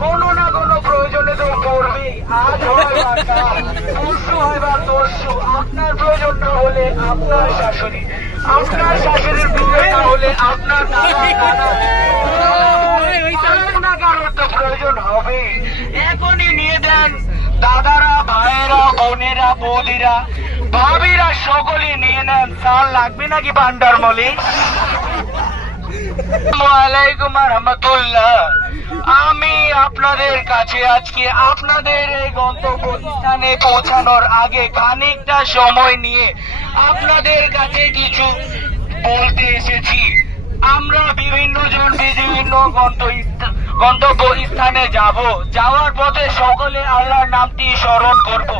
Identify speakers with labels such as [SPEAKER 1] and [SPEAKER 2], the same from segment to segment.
[SPEAKER 1] কোনো না কোনো প্রয়োজনে তো পড়বে আজ হয় বা তরশু আপনার প্রয়োজন না হলে আপনার শাশুড়ি আপনার শাশুড়ির প্রয়োজন না হলে আপনার না কারোর প্রয়োজন হবে এখনই নিয়ে দেন দাদারা ভাইয়েরা বোনেরা বৌদিরা ভাবিরা সকলে নিয়ে নেন সাল লাগবে নাকি ভান্ডার মলি আমি আপনাদের কাছে আজকে আপনাদের এই গন্তব্য স্থানে পৌঁছানোর আগে খানিকটা সময় নিয়ে আপনাদের কাছে কিছু বলতে এসেছি। আমরা বিভিন্ন জন বিভিন্ন গন্তব্য স্থানে যাব। যাওয়ার পথে সকলে আল্লাহর নামটি স্মরণ করব।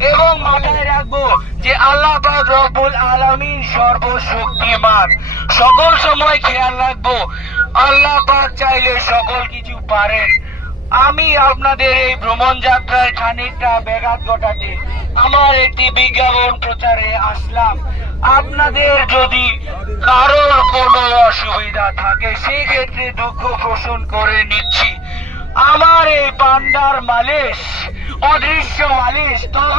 [SPEAKER 1] এবং মাথায় রাখব যে আল্লাহ পাক রব্বুল আলামিন সর্বশক্তিমান। সকল সময় খেয়াল রাখব, আল্লাহ চাইলে সকল কিছু পারেন। আমি আপনাদের এই ভ্রমণ যাত্রায় খানিকটা ব্যাঘাত ঘটাতে আমার একটি বিজ্ঞাপন প্রচারে আসলাম। আপনাদের যদি কারোর কোনো অসুবিধা থাকে, সেক্ষেত্রে দুঃখ পোষণ করে নিচ্ছি। আমার এই পান্ডার মালিশ, অদৃশ্য মালিশ লাগালেই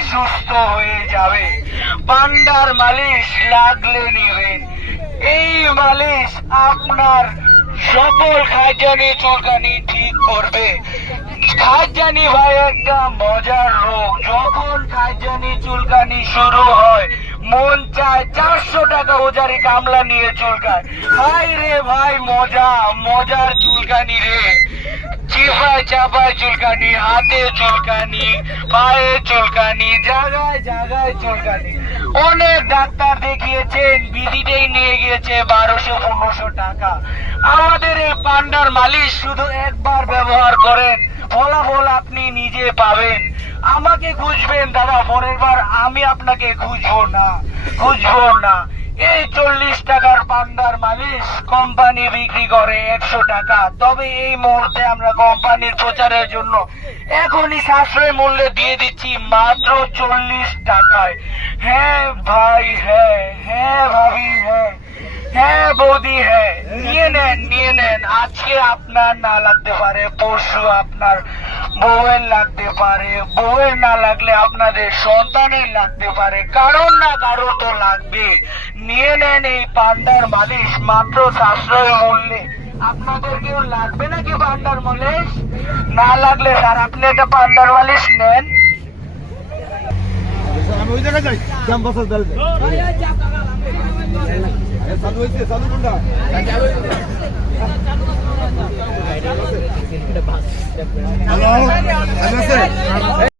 [SPEAKER 1] সুস্থ হয়ে যাবে। পান্ডার মালিশ লাগলে নেবেন। এই মালিশ আপনার সকল খাজানি চুলকানি ঠিক করবে। খাজানি ভাই, একটা মজার রোগ। যখন খাজানি চুলকানি শুরু হয়, মন চায় চারশো টাকা ওজারি কামলা নিয়ে চুলকায়। হাই রে ভাই, মজা, মজার চুলকানি রে। চিপায় চাপায় চুলকানি, হাতে চুলকানি, পায়ে চুলকানি। অনেক ডাক্তার দেখিয়েছেন, বিধিতেই নিয়ে গিয়েছে বারোশো, পনেরোশো টাকা। আমাদের এই পান্ডার মালিশ শুধু একবার ব্যবহার করেন, ফলাফল আপনি নিজে পাবেন। আমাকে খুঁজবেন, দাদা, পরের বার আমি আপনাকে খুঁজবো না খুঁজবো না। এই চল্লিশ টাকার পান্ডার মালিশ কোম্পানি বিক্রি করে একশো টাকা। তবে এই মুহূর্তে আমরা কোম্পানির প্রচারের জন্য এখনই সাশ্রয় মূল্যে দিয়ে দিচ্ছি মাত্র চল্লিশ টাকায়। হ্যাঁ ভাই হ্যাঁ হ্যাঁ ভাবি হ্যাঁ হ্যাঁ বৌদি হ্যাঁ নিয়ে নেন নিয়ে নেন। আজকে আপনার না লাগতে পারে, পরশু আপনার বউয়ের লাগতে পারে বউয়ের না লাগলে আপনাদের সন্তানের লাগতে পারে কারণ না কারও তো লাগবে নিয়ে নেন এই পান্ডার মালিশ মাত্র সাশ্রয় মূল্যে আপনাদের কেউ লাগবে নাকি পান্ডার মালিশ না লাগলে স্যার আপনি একটা পান্ডার মালিশ নেন
[SPEAKER 2] আমি ওই জায়গায় যাই জাম বসার বেল চালু হয়েছে চালু কোনটা